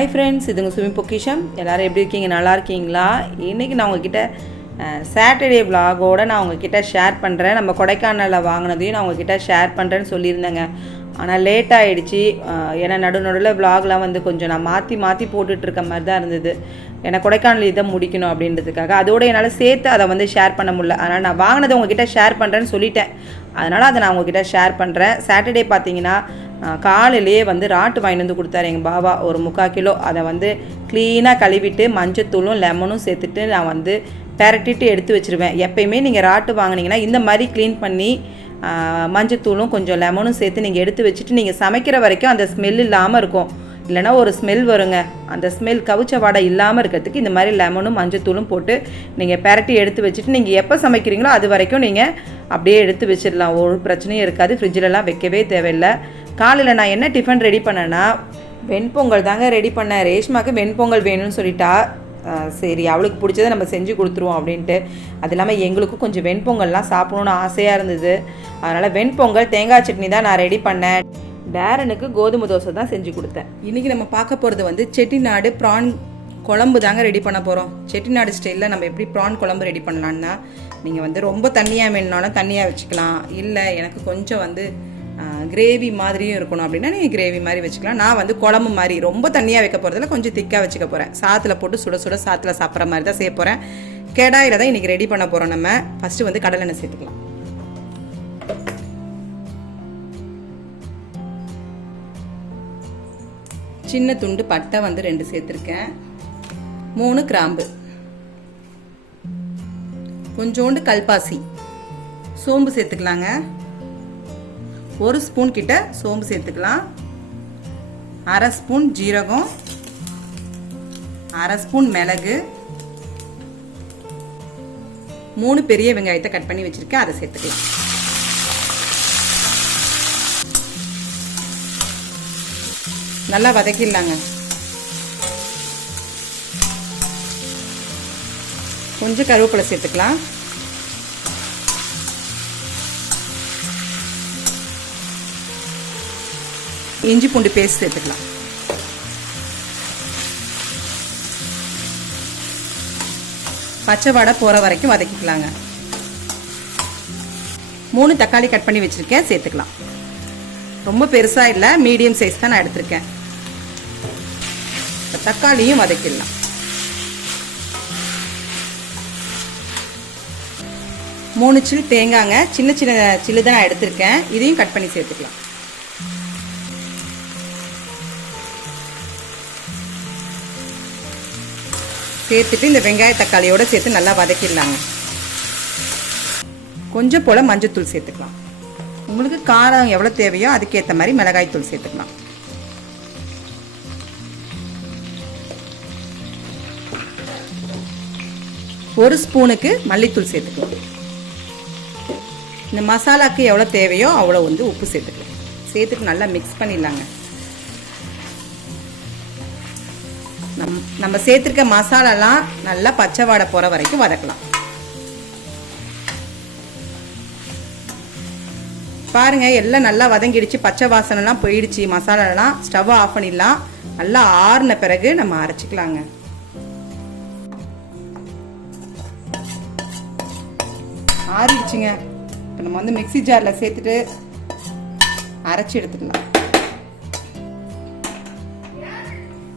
Hi friends, இதுங்க சுமிpokkisham. எல்லோரும் எப்படி இருக்கீங்க? நல்லா இருக்கீங்களா? இன்றைக்கி நான் உங்ககிட்ட சாட்டர்டே விலாகோடு நான் உங்ககிட்ட ஷேர் பண்ணுறேன். நம்ம கொடைக்கானலில் வாங்கினதையும் நான் உங்ககிட்ட ஷேர் பண்ணுறேன்னு சொல்லியிருந்தேங்க. ஆனால் லேட் ஆகிடுச்சி. ஏன்னா நடுநடுவில் விலாக்லாம் வந்து கொஞ்சம் நான் மாற்றி போட்டுட்ருக்க மாதிரி தான் இருந்தது. ஏன்னா கொடைக்கானல் இதை முடிக்கணும் அப்படின்றதுக்காக அதோடு என்னால் சேர்த்து அதை வந்து ஷேர் பண்ண முடியல. அதனால் நான் வாங்கினதை உங்ககிட்ட ஷேர் பண்ணுறேன்னு சொல்லிட்டேன். அதனால் அதை நான் உங்ககிட்ட ஷேர் பண்ணுறேன். சாட்டர்டே பார்த்தீங்கன்னா காலையிலேயே வந்து ராட்டு வாங்கிட்டு வந்து கொடுத்தாரு எங்கள் பாபா, ஒரு 3/4 கிலோ. அதை வந்து க்ளீனாக கழுவிட்டு மஞ்சத்தூளும் லெமனும் சேர்த்துட்டு நான் வந்து பெரட்டிட்டு எடுத்து வச்சுருவேன். எப்போயுமே நீங்கள் ராட்டு வாங்கினீங்கன்னா இந்த மாதிரி க்ளீன் பண்ணி மஞ்சத்தூளும் கொஞ்சம் லெமனும் சேர்த்து நீங்கள் எடுத்து வச்சுட்டு நீங்கள் சமைக்கிற வரைக்கும் அந்த ஸ்மெல் இல்லாமல் இருக்கும். இல்லைனா ஒரு ஸ்மெல் வருங்க. அந்த ஸ்மெல் கவுச்ச வாடை இல்லாமல் இருக்கிறதுக்கு இந்த மாதிரி லெமனும் மஞ்சத்தூளும் போட்டு நீங்கள் பெரட்டி எடுத்து வச்சுட்டு நீங்கள் எப்போ சமைக்கிறீங்களோ அது வரைக்கும் நீங்கள் அப்படியே எடுத்து வச்சிடலாம். ஒரு பிரச்சனையும் இருக்காது. ஃப்ரிட்ஜிலலாம் வைக்கவே தேவையில்லை. காலையில் நான் என்ன டிஃபன் ரெடி பண்ணேன்னா வெண்பொங்கல் தாங்க ரெடி பண்ணேன். ரேஷ்மாவுக்கு வெண்பொங்கல் வேணும்னு சொல்லிட்டா. சரி, அவளுக்கு பிடிச்சதை நம்ம செஞ்சு கொடுத்துருவோம் அப்படின்ட்டு. அது இல்லாமல் எங்களுக்கும் கொஞ்சம் வெண்பொங்கல்லாம் சாப்பிடணுன்னு ஆசையாக இருந்தது. அதனால் வெண்பொங்கல் தேங்காய் சட்னி தான் நான் ரெடி பண்ணேன். டேரனுக்கு கோதுமை தோசை தான் செஞ்சு கொடுத்தேன். இன்றைக்கி நம்ம பார்க்க போகிறது வந்து செட்டிநாடு ப்ரான் குழம்பு தாங்க ரெடி பண்ண போகிறோம். செட்டிநாடு ஸ்டைலில் நம்ம எப்படி ப்ரான் குழம்பு ரெடி பண்ணலான்னா, நீங்கள் வந்து ரொம்ப தண்ணியாக வேணுனாலும் தண்ணியாக வச்சுக்கலாம். இல்லை எனக்கு கொஞ்சம் வந்து கிரேவி மாதிரியும் இருக்கணும் அப்படின்னா நீங்கள் கிரேவி மாதிரி வச்சுக்கலாம். நான் வந்து குழம்பு மாதிரி ரொம்ப தண்ணியாக வைக்க போகிறதில்ல, கொஞ்சம் திக்காக வச்சுக்க போகிறேன். சாத்தில் போட்டு சுட சுட சாத்தில் சாப்பிட்ற மாதிரி தான் செய்ய போகிறேன். கடாயில் தான் இன்றைக்கி ரெடி பண்ண போகிறோம். நம்ம ஃபஸ்ட்டு வந்து கடலெண்ணெய் சேர்த்துக்கலாம். சின்ன துண்டு பட்டை வந்து 2 சேர்த்துருக்கேன். 3 கிராம்பு, கொஞ்சோண்டு கல்பாசி, சோம்பு சேர்த்துக்கலாங்க. 1 ஸ்பூன் கிட்ட சோம்பு சேர்த்துக்கலாம். 1/2 ஸ்பூன் ஜீரகம், 1/2 ஸ்பூன் மிளகு, 3 பெரிய வெங்காயத்தை கட் பண்ணி வச்சிருக்கேன், அதை சேர்த்துக்கலாம். நல்லா வதக்கிடலாங்க. கொஞ்சம் கருவேப்பிலை சேர்த்துக்கலாம். இஞ்சி பூண்டு பேஸ்ட் சேர்த்துக்கலாம். பச்சை வாடை போகிற வரைக்கும் வதக்கிக்கலாங்க. 3 தக்காளி கட் பண்ணி வச்சுருக்கேன், சேர்த்துக்கலாம். ரொம்ப பெருசாக இல்லை, மீடியம் சைஸ் தான் நான் எடுத்திருக்கேன். தக்காளியும் வதக்கிடலாம். 3 சில் தேங்காய்ங்க, சின்ன சில்லு தான் நான் எடுத்திருக்கேன். இதையும் கட் பண்ணி சேர்த்துக்கலாம். சேர்த்துட்டு இந்த வெங்காய தக்காளியோட சேர்த்து நல்லா வதக்கிடலாங்க. கொஞ்சம் போல் மஞ்சத்தூள் சேர்த்துக்கலாம். உங்களுக்கு காரம் எவ்வளோ தேவையோ அதுக்கேற்ற மாதிரி மிளகாய் தூள் சேர்த்துக்கலாம். ஒரு ஸ்பூனுக்கு மல்லித்தூள் சேர்த்துக்கலாம். இந்த மசாலாக்கு எவ்வளோ தேவையோ அவ்வளோ வந்து உப்பு சேர்த்துக்கலாம். சேர்த்துட்டு நல்லா மிக்ஸ் பண்ணிடலாங்க. நம்ம சேர்த்துருக்க மசாலாலாம் நல்லா பச்சை வாடை போகிற வரைக்கும் வதக்கலாம். பாருங்க, எல்லாம் நல்லா வதங்கிடுச்சு. பச்சை வாசனைலாம் போயிடுச்சு. மசாலாலாம் ஸ்டவ் ஆஃப் பண்ணிடலாம். நல்லா ஆறுன பிறகு நம்ம அரைச்சிக்கலாங்க. ஆறிடுச்சுங்க. இப்போ நம்ம வந்து மிக்ஸி ஜாரில் சேர்த்துட்டு அரைச்சி எடுத்துக்கலாம்.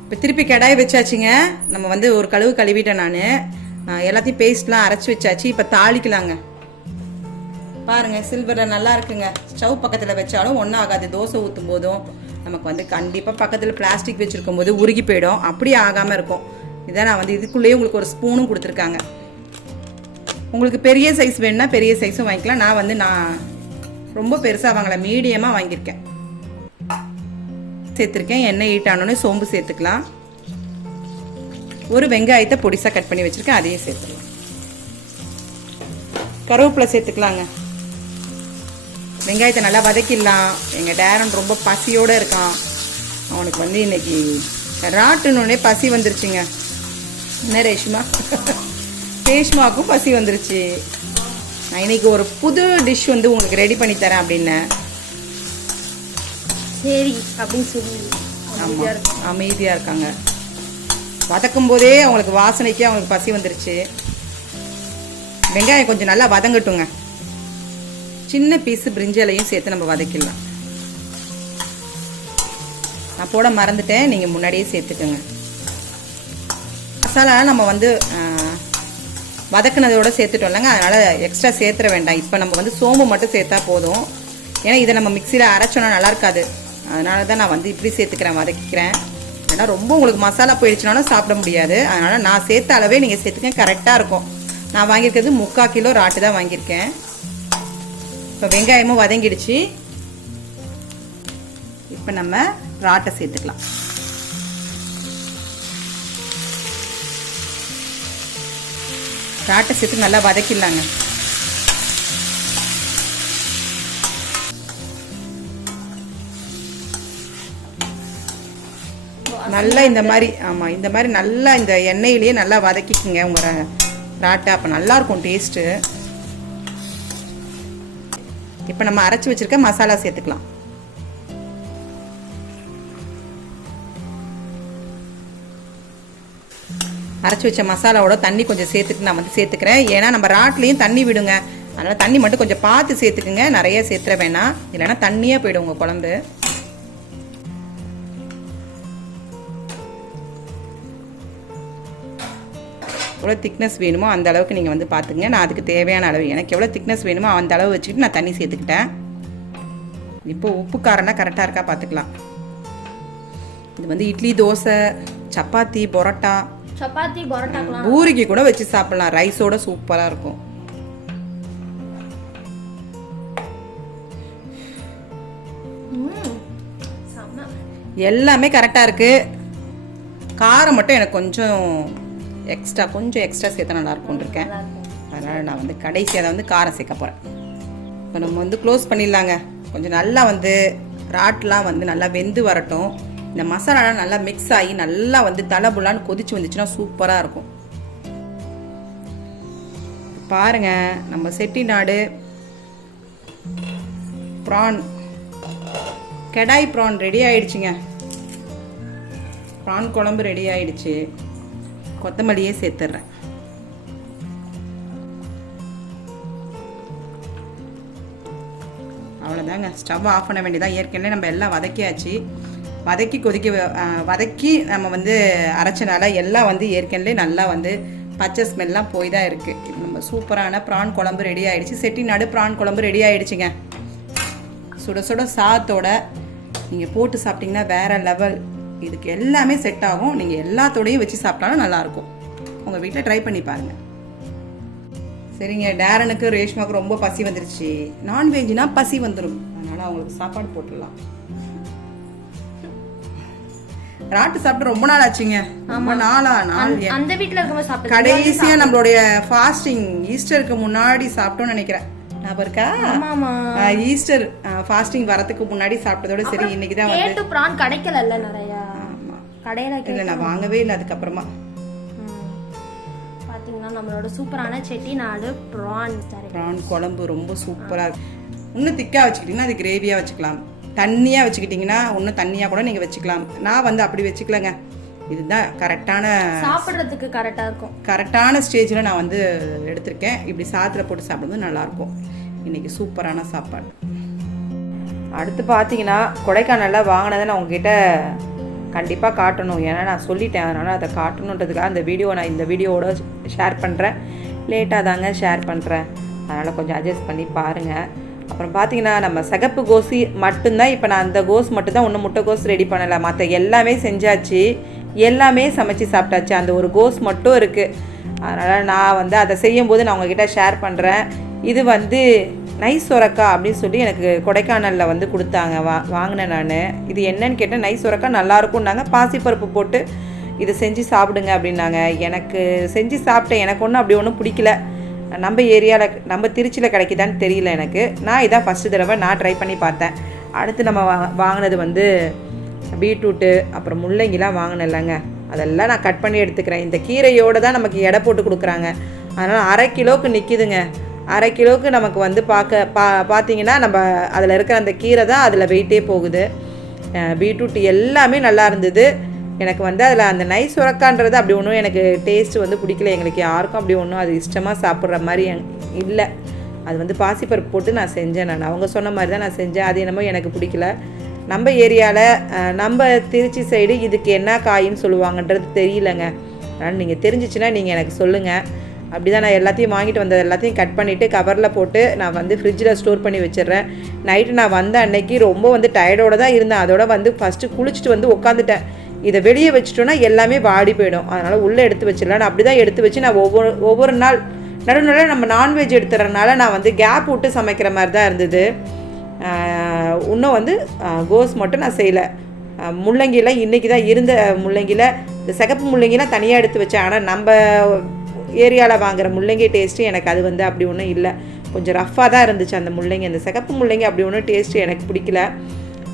இப்போ திருப்பி கடாய் வச்சாச்சுங்க. நம்ம வந்து ஒரு கழுவிட்டேன். நான் எல்லாத்தையும் பேஸ்ட்லாம் அரைச்சி வச்சாச்சு. இப்போ தாளிக்கலாங்க. பாருங்கள், சில்வரில் நல்லா இருக்குங்க. ஸ்டவ் பக்கத்தில் வச்சாலும் ஒன்றும் ஆகாது. தோசை ஊற்றும் போதும் நமக்கு வந்து கண்டிப்பாக பக்கத்தில் பிளாஸ்டிக் வச்சுருக்கும் போது உருகி போயிடும். அப்படியே ஆகாமல் இருக்கும். இதான் நான் வந்து இதுக்குள்ளேயே உங்களுக்கு ஒரு ஸ்பூனும் கொடுத்துருக்காங்க. உங்களுக்கு பெரிய சைஸ் வேணுன்னா பெரிய சைஸும் வாங்கிக்கலாம். நான் ரொம்ப பெருசாக வாங்கலை, மீடியமாக வாங்கியிருக்கேன். சேர்த்துருக்கேன். எண்ணெய் ஹீட் ஆனோடனே சோம்பு சேர்த்துக்கலாம். ஒரு வெங்காயத்தை பொடிசாக கட் பண்ணி வச்சுருக்கேன், அதையும் சேர்த்துக்கலாம். கருவேப்பிலை சேர்த்துக்கலாங்க. வெங்காயத்தை நல்லா வதக்கிடலாம். எங்கள் டேரன் ரொம்ப பசியோடு இருக்கான். அவனுக்கு வந்து இன்னைக்கு ராட்டுனோடனே பசி வந்துருச்சுங்க. என்ன ரேஷ்மாவுக்கும் பசி வந்துருச்சு. நான் இன்னைக்கு ஒரு புது டிஷ் வந்து உங்களுக்கு ரெடி பண்ணி தரேன் அப்படின்னேன். சரி அப்படின்னு சொல்லி அமைதியாக இருக்காங்க. வதக்கும் போதே அவங்களுக்கு வாசனைக்கே அவங்களுக்கு பசி வந்துருச்சு. வெங்காயம் கொஞ்சம் நல்லா வதங்கட்டுங்க. சின்ன பீஸு பிரிஞ்சலையும் சேர்த்து நம்ம வதக்கிடலாம். நான் போட மறந்துட்டேன், நீங்கள் முன்னாடியே சேர்த்துக்கோங்க. மசாலா நம்ம வந்து வதக்குனதோடு சேர்த்துட்டோம்லங்க, அதனால் எக்ஸ்ட்ரா சேர்த்துற வேண்டாம். இப்போ நம்ம வந்து சோம்பு மட்டும் சேர்த்தா போதும். ஏன்னா இதை நம்ம மிக்சியில் அரைச்சோன்னா நல்லா இருக்காது. அதனால தான் நான் வந்து இப்படி சேர்த்துக்கிறேன், வதக்கிக்கிறேன். ஏன்னா ரொம்ப உங்களுக்கு மசாலா போயிடுச்சுனாலும் சாப்பிட முடியாது. அதனால் நான் சேர்த்த அளவே நீங்கள் சேர்த்துக்கேன், கரெக்டாக இருக்கும். நான் வாங்கியிருக்கிறது 3/4 கிலோ ராட்டு தான் வாங்கியிருக்கேன். இப்போ வெங்காயமும் வதங்கிடுச்சு. இப்போ நம்ம ராட்டை சேர்த்துக்கலாம். ராட்டை சேர்த்து நல்லா வதக்கிடலாங்க. நல்லா இந்த மாதிரி, ஆமாம், இந்த மாதிரி நல்லா இந்த எண்ணெயிலேயே நல்லா வதக்கிக்குங்க உங்கள் ராட்டை. அப்போ நல்லாயிருக்கும் டேஸ்ட்டு. இப்போ நம்ம அரைச்சி வச்சுருக்க மசாலா சேர்த்துக்கலாம். அரைச்சி வச்ச மசாலாவோட தண்ணி கொஞ்சம் சேர்த்துட்டு நான் வந்து சேர்த்துக்கிறேன். ஏன்னா நம்ம ராட்லேயும் தண்ணி விடுங்க, அதனால் தண்ணி மட்டும் கொஞ்சம் பார்த்து சேர்த்துக்குங்க, நிறைய சேர்த்துற வேணாம், இல்லைன்னா தண்ணியாக போய்டும் உங்கள் குழம்பு. எவ்வளோ திக்னஸ் வேணுமோ அந்த அளவுக்கு நீங்கள் வந்து பார்த்துங்க. நான் அதுக்கு தேவையான அளவு, எனக்கு எவ்வளோ திக்னஸ் வேணுமோ அந்த அளவு வச்சுக்கிட்டு நான் தண்ணி சேர்த்துக்கிட்டேன். இப்போ உப்பு காரம்லாம் கரெக்டாக இருக்கா பார்த்துக்கலாம். இது வந்து இட்லி, தோசை, சப்பாத்தி, பரோட்டா, பூரிக்கு கூட வச்சு சாப்பிடலாம். ரைஸோட சூப்பராக இருக்கும். எல்லாமே கரெக்டாக இருக்குது. காரம் மட்டும் எனக்கு கொஞ்சம் எக்ஸ்ட்ரா சேர்த்தா நல்லா இருக்கும்னு இருக்கேன். அதனால் நான் வந்து கடைசியாக அதை வந்து காரம் சேர்க்க போகிறேன். இப்போ நம்ம வந்து க்ளோஸ் பண்ணிடலாங்க. கொஞ்சம் நல்லா வந்து ராட்லாம் வந்து நல்லா வெந்து வரட்டும். இந்த மசாலாலாம் நல்லா மிக்ஸ் ஆகி நல்லா வந்து தலபுலான்னு கொதிச்சு வந்துச்சுன்னா சூப்பராக இருக்கும். பாருங்கள், நம்ம செட்டிநாடு ப்ரான் கடாய் ப்ரான் ரெடி ஆயிடுச்சுங்க. ப்ரான் குழம்பு ரெடி ஆயிடுச்சு. கொத்தமல்லியே சேர்த்துட்றேன். அவ்வளோதாங்க, ஸ்டவ் ஆஃப் பண்ண வேண்டியதான். ஏற்கனவே நம்ம எல்லாம் வதக்கியாச்சு. வதக்கி நம்ம வந்து அரைச்சனால எல்லாம் வந்து ஏற்கனவே நல்லா வந்து பச்சை ஸ்மெல்லாம் போய் தான் இருக்குது. நம்ம சூப்பரான ப்ரான் குழம்பு ரெடி ஆகிடுச்சு. செட்டிநாடு ப்ரான் குழம்பு ரெடி ஆகிடுச்சுங்க. சுட சுட சாதத்தோட நீங்கள் போட்டு சாப்பிட்டிங்கன்னா வேறு லெவல். இதுக்கு எல்லாமே செட் ஆகும். நீங்கள் எல்லாத்தோடையும் வச்சு சாப்பிட்டாலும் நல்லாயிருக்கும். உங்கள் வீட்டில் ட்ரை பண்ணி பாருங்கள். சரிங்க, டேரனுக்கு ரேஷ்மாவுக்கு ரொம்ப பசி வந்துருச்சு. நான்வெஜ்னா பசி வந்துடும், அதனால் அவங்களுக்கு சாப்பாடு போட்டுடலாம். ராட்டு சாப்பிட்டு ரொம்ப நாள் ஆச்சுங்க. ரொம்ப நாளா அந்த வீட்டில் இருக்க கடைசியாக நம்மளுடைய ஃபாஸ்டிங் ஈஸ்டருக்கு முன்னாடி சாப்பிட்டோம்னு நினைக்கிறேன். ஞாபகம் இருக்கா? ஈஸ்டர் ஃபாஸ்டிங் வரதுக்கு முன்னாடி சாப்பிட்டதோட சரி. இன்னைக்கு தான் வந்து பிரான் கிடைக்கல நிறைய. ஆமா, கடையில இல்லை, நான் வாங்கவே இல்லை. அதுக்கப்புறமா பாத்தீங்கன்னா நம்மளோட சூப்பரான செட்டிநாடு ப்ரான் குழம்பு ரொம்ப சூப்பரா இருக்கு. இன்னும் திக்கா வச்சுக்கிட்டீங்கன்னா அது கிரேவியா வச்சுக்கலாம். தண்ணியா வச்சுக்கிட்டீங்கன்னா இன்னும் தண்ணியா கூட நீங்க வச்சுக்கலாம். நான் வந்து அப்படி வச்சுக்கலங்க. இதுதான் கரெக்டான, சாப்பிட்றதுக்கு கரெக்டாக இருக்கும். கரெக்டான ஸ்டேஜில் நான் வந்து எடுத்திருக்கேன். இப்படி சாதத்தில் போட்டு சாப்பிடும்போது நல்லாயிருக்கும். இன்றைக்கி சூப்பரான சாப்பாடு. அடுத்து பார்த்தீங்கன்னா கொடைக்கானலில் வாங்கினதை நான் உங்ககிட்ட கண்டிப்பாக காட்டணும். ஏன்னா நான் சொல்லிட்டேன், அதனால் அதை காட்டணுன்றதுக்காக அந்த வீடியோ நான் இந்த வீடியோவோட ஷேர் பண்ணுறேன். லேட்டாக தாங்க ஷேர் பண்ணுறேன், அதனால் கொஞ்சம் அட்ஜஸ்ட் பண்ணி பாருங்கள். அப்புறம் பார்த்தீங்கன்னா நம்ம சகப்பு கோசி மட்டும்தான். இப்போ நான் அந்த கோஸ் மட்டும்தான், ஒன்றும் முட்டை கோஸ் ரெடி பண்ணலை. மற்ற எல்லாமே செஞ்சாச்சு, எல்லாமே சமைச்சு சாப்பிட்டாச்சு. அந்த ஒரு கோஸ் மட்டும் இருக்குது. அதனால் நான் வந்து அதை செய்யும்போது நான் உங்ககிட்ட ஷேர் பண்ணுறேன். இது வந்து நைஸ் சொரக்கா அப்படின்னு சொல்லி எனக்கு கொடைக்கானலில் வந்து கொடுத்தாங்க, வாங்கினேன் நான். இது என்னன்னு கேட்டேன். நைஸ் சொரக்கா நல்லாயிருக்கும்னாங்க. பாசிப்பருப்பு போட்டு இதை செஞ்சு சாப்பிடுங்க அப்படின்னாங்க. எனக்கு செஞ்சு சாப்பிட்டேன். எனக்கு ஒன்றும் அப்படி ஒன்றும் பிடிக்கல. நம்ம ஏரியாவில், நம்ம திருச்சியில் கிடைக்குதான்னு தெரியல எனக்கு. நான் இதான் ஃபஸ்ட்டு தடவை நான் ட்ரை பண்ணி பார்த்தேன். அடுத்து நம்ம வாங்கினது வந்து பீட்ரூட்டு, அப்புறம் முள்ளங்கிலாம் வாங்கினேன்லங்க, அதெல்லாம் நான் கட் பண்ணி எடுத்துக்கிறேன். இந்த கீரையோடு தான் நமக்கு எடை போட்டு கொடுக்குறாங்க. அதனால் 1/2 கிலோவுக்கு நிற்கிதுங்க. 1/2 கிலோவுக்கு நமக்கு வந்து பார்த்தீங்கன்னா நம்ம அதில் இருக்கிற அந்த கீரை தான் அதில் வெயிட்டே போகுது. பீட்ரூட் எல்லாமே நல்லா இருந்தது. எனக்கு வந்து அதில் அந்த நைஸ் சுரக்கான்றது அப்படி ஒன்றும் எனக்கு டேஸ்ட் வந்து பிடிக்கல. எங்களுக்கு யாருக்கும் அப்படி ஒன்றும் அது இஷ்டமாக சாப்பிட்ற மாதிரி இல்லை. அது வந்து பாசிப்பருப்பு போட்டு நான் செஞ்சேன். அவங்க சொன்ன மாதிரி தான் நான் செஞ்சேன். அது என்னமோ எனக்கு பிடிக்கல. நம்ம ஏரியாவில் நம்ம திருச்சி சைடு இதுக்கு என்ன காயின்னு சொல்லுவாங்கன்றது தெரியலங்க. அதனால் நீங்கள் தெரிஞ்சிச்சுன்னா நீங்கள் எனக்கு சொல்லுங்கள். அப்படி தான் நான் எல்லாத்தையும் வாங்கிட்டு வந்தது எல்லாத்தையும் கட் பண்ணிவிட்டு கவரில் போட்டு நான் வந்து ஃப்ரிட்ஜில் ஸ்டோர் பண்ணி வச்சிடுறேன். நைட்டு நான் வந்த அன்னைக்கு ரொம்ப வந்து டயர்டோடு தான் இருந்தேன். அதோட வந்து ஃபஸ்ட்டு குளிச்சுட்டு வந்து உட்காந்துட்டேன். இதை வெளியே வச்சுட்டோன்னா எல்லாமே வாடி போயிடும். அதனால் உள்ளே எடுத்து வச்சிடலாம். நான் அப்படி தான் எடுத்து வச்சு நான் ஒவ்வொரு நாள் நடுநாள் நம்ம நான்வெஜ் எடுத்துறதுனால நான் வந்து கேப் விட்டு சமைக்கிற மாதிரி தான் இருந்தது. இன்னும் வந்து கோஸ் மட்டும் நான் செய்யலை. முள்ளங்கிலாம் இன்றைக்கி தான் இருந்த முள்ளங்கியில் இந்த சிகப்பு முள்ளங்கிலாம் தனியாக எடுத்து வச்சேன். ஆனால் நம்ம ஏரியாவில் வாங்குகிற முள்ளங்கி டேஸ்ட்டு எனக்கு அது வந்து அப்படி ஒன்றும் இல்லை. கொஞ்சம் ரஃப்பாக தான் இருந்துச்சு அந்த முள்ளங்கி. அந்த சிகப்பு முள்ளங்கி அப்படி ஒன்றும் டேஸ்ட்டு எனக்கு பிடிக்கல.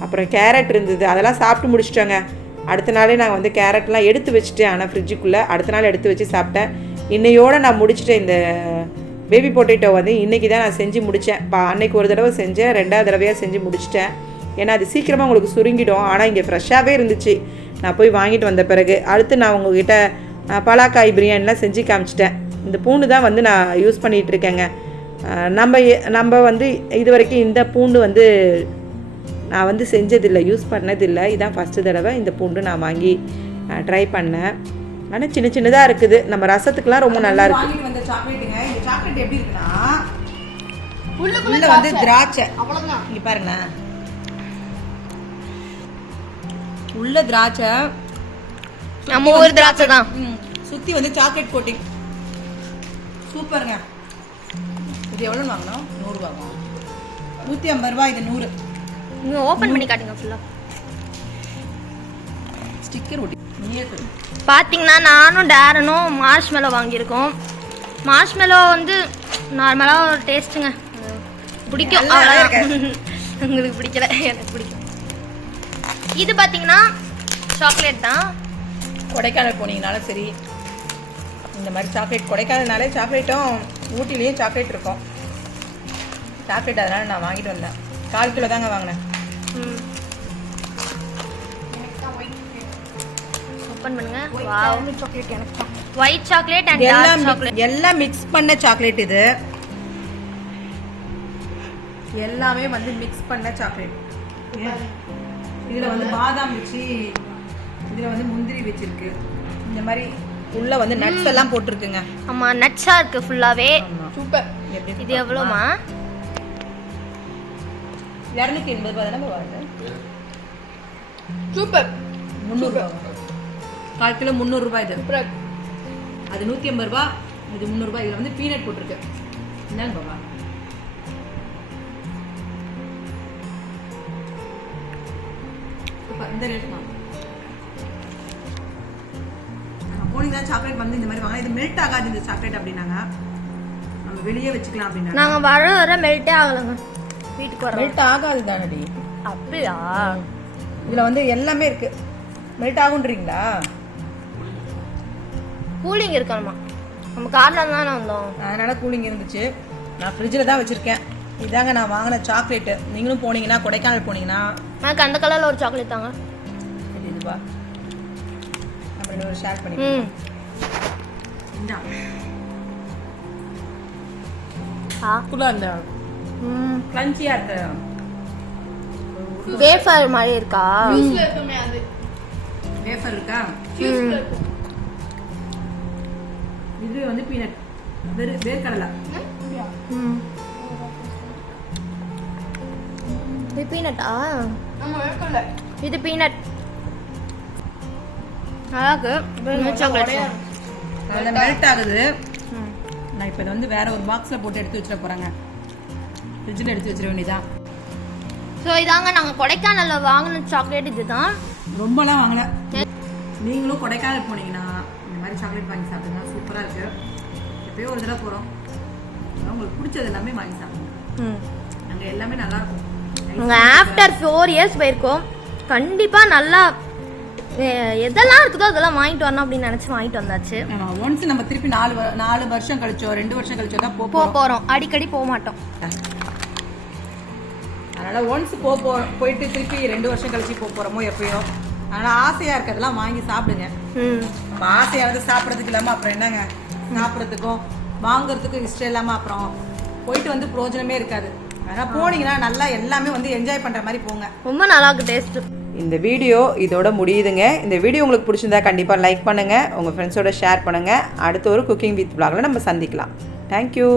அப்புறம் கேரட் இருந்தது, அதெல்லாம் சாப்பிட்டு முடிச்சிட்டோங்க. அடுத்த நாளே நான் வந்து கேரட்லாம் எடுத்து வச்சுட்டேன். ஆனால் ஃப்ரிட்ஜுக்குள்ளே அடுத்த நாள் எடுத்து வச்சு சாப்பிட்டேன். இன்னையோடு நான் முடிச்சிட்டேன். இந்த பேபி பொட்டேட்டோ வந்து இன்றைக்கி தான் நான் செஞ்சு முடித்தேன். அன்னைக்கு ஒரு தடவை செஞ்சேன், 2வது தடவையாக செஞ்சு முடிச்சிட்டேன். ஏன்னா அது சீக்கிரமாக உங்களுக்கு சுருங்கிடும். ஆனால் இங்கே ஃப்ரெஷ்ஷாகவே இருந்துச்சு நான் போய் வாங்கிட்டு வந்த பிறகு. அடுத்து நான் உங்ககிட்ட பலாக்காய் பிரியாணிலாம் செஞ்சு காமிச்சிட்டேன். இந்த பூண்டு தான் வந்து நான் யூஸ் பண்ணிகிட்ருக்கேங்க. நம்ம வந்து இது வரைக்கும் இந்த பூண்டு வந்து நான் வந்து செஞ்சதில்லை, யூஸ் பண்ணதில்லை. இதான் ஃபஸ்ட்டு தடவை இந்த பூண்டு நான் வாங்கி ட்ரை பண்ணேன். ஆனால் சின்ன சின்னதாக இருக்குது. நம்ம ரசத்துக்குலாம் ரொம்ப நல்லா இருக்கு. வாங்கிட்டு வந்த சாக்லேட்டுங்க. இந்த சாக்லேட் எப்படி இருக்குன்னா உள்ள வந்து திராட்சை. அவ்வளோதான். இங்கே பாருங்க, உள்ள திராட்சை, நம்ம ஒரு திராட்சை தான். சுற்றி வந்து சாக்லேட் கோட்டிங். சூப்பருங்க. இது எவ்வளோ வாங்கினோம்? 100 ரூபாவா? 150 ரூபா. இது 100. நீங்கள் ஓப்பன் பண்ணி காட்டுங்க ஃபுல்லாக. ஸ்டிக்கர் ஒட்டி பார்த்தீங்கன்னா நானும் டேரனும் மார்ஷ்மெலோ வாங்கியிருக்கோம். மார்ஷ்மெலோ வந்து நார்மலாக ஒரு டேஸ்ட்டுங்க, பிடிக்கும். உங்களுக்கு பிடிக்கல, எனக்கு பிடிக்கும். இது பார்த்தீங்கன்னா சாக்லேட் தான். கொடைக்கானல் போனீங்கனாலும் சரி இந்த மாதிரி சாக்லேட், கொடைக்கானல்னாலே சாக்லேட்டும் ஊட்டிலையும் சாக்லேட் இருக்கும். சாக்லேட் அதனால் நான் வாங்கிட்டு வந்தேன். 4 கிலோ தாங்க வாங்கினேன். ஓபன் பண்ணுங்க. வாவ், சாக்லேட் எனக்கு தான். White chocolate and dark chocolate எல்லாம் மிக்ஸ் பண்ண சாக்லேட். இது எல்லாமே வந்து மிக்ஸ் பண்ண சாக்லேட். இதுல வந்து பாதாம் வச்சு, இதுல வந்து முந்திரி வச்சிருக்கு. இந்த மாதிரி உள்ள வந்து நட்ஸ் எல்லாம் போட்டுருக்குங்க. ஆமா, நட்ஸா இருக்கு ஃபுல்லாவே. சூப்பர். இது எவ்வளவுமா? 280 ரூபாய் தானே வருது. சூப்பர். 300 ரூபாய். 4 கிலோ 300 ரூபாய். இது அது 150 ரூபாய், இது 300 ரூபாய். இதுல வந்து பீனட் போட்டிருக்கு. என்னங்க பாபா? சூப்பர். இந்த ரேட் தான். போனீங்கன்னா சாக்லேட் வந்து இந்த மாதிரி வாங்க. இது மெல்ட் ஆகாது இந்த சாக்லேட் அப்படின்னாங்க. நம்ம வெளியே வச்சுக்கலாம் அப்படின்னா. நாங்க வர மெல்ட்டே ஆகலங்க. வீட்டுக்கு வர மெல்ட் ஆகாது தானடி? அப்படியா? இதுல வந்து எல்லாமே இருக்கு. மெல்ட் ஆகுன்றீங்களா? கூலிங் இருக்கணுமா? நம்ம கார்ல தான் வந்தோம், அதனால கூலிங் இருந்துச்சு. நான் ஃப்ரிட்ஜில் தான் வச்சிருக்கேன். இதாங்க நான் வாங்கின சாக்லேட்டு. நீங்களும் போனீங்கன்னா, கொடைக்கானல் போனீங்கன்னா, எனக்கு அந்த கலர்ல ஒரு சாக்லேட் தாங்க. இதுவா? அப்புறம் ஒரு ஷேர் பண்ணி. அந்த கிரன்ச்சியா இருக்கு. வேஃபர் மாதிரி இருக்கா? வேஃபர் இருக்கா? இது வந்து பீனட், வேர்க்கடலை. இது பீனட்டா? இது பீனட். அழகு. அதில் மெல்ட் ஆகுது. நான் இப்போ இதை வந்து வேற ஒரு பாக்ஸில் போட்டு எடுத்து வச்சிட போகிறேங்க. ஃப்ரிட்ஜில் எடுத்து வச்சிட வேண்டியதான். ஸோ இதாங்க நாங்கள் கொடைக்கானலில் வாங்கின சாக்லேட். இதுதான். ரொம்பலாம் வாங்கல. நீங்களும் கொடைக்கானல் போனீங்கன்னா இந்த மாதிரி சாக்லேட் வாங்கி சாப்பிடுங்க. சூப்பராக இருக்கு. எப்பயோ ஒரு தடவை போகிறோம், உங்களுக்கு பிடிச்சது எல்லாமே வாங்கி சாப்பிடுங்க. அங்கே எல்லாமே நல்லா இருக்கும். நாங்கள் ஆஃப்டர் 4 இயர்ஸ் போயிருக்கோம். கண்டிப்பாக நல்லா எதெல்லாம் இருக்குதோ அதெல்லாம் வாங்கிட்டு வரணும் அப்படின்னு நினச்சி வாங்கிட்டு வந்தாச்சு. ஒன்ஸ் நம்ம திருப்பி 4 வருஷம் கழிச்சோ 2 வருஷம் கழிச்சோ தான் போகிறோம். அடிக்கடி போக மாட்டோம். அதனால் ஒன்ஸ் போயிட்டு திருப்பி 2 வருஷம் கழிச்சு போகிறோமோ எப்பயோ ஆனால் ஆசையாக இருக்கிறதெல்லாம் வாங்கி சாப்பிடுங்க. நம்ம ஆசையானது சாப்பிட்றதுக்கு இல்லாமல் அப்புறம் என்னங்க சாப்பிட்றதுக்கும் வாங்குறதுக்கும் இஷ்டம் இல்லாமல் அப்புறம் போயிட்டு வந்து பிரயோஜனமே இருக்காது. அதனால் போனீங்கன்னா நல்லா எல்லாமே வந்து என்ஜாய் பண்ணுற மாதிரி போங்க. ரொம்ப நல்லா இருக்கு டேஸ்ட்டு. இந்த வீடியோ இதோட முடியுதுங்க. இந்த வீடியோ உங்களுக்கு பிடிச்சிருந்தா கண்டிப்பாக லைக் பண்ணுங்கள், உங்கள் ஃப்ரெண்ட்ஸோட ஷேர் பண்ணுங்கள். அடுத்த ஒரு குக்கிங் வித் vlogல நம்ம சந்திக்கலாம். தேங்க்யூ.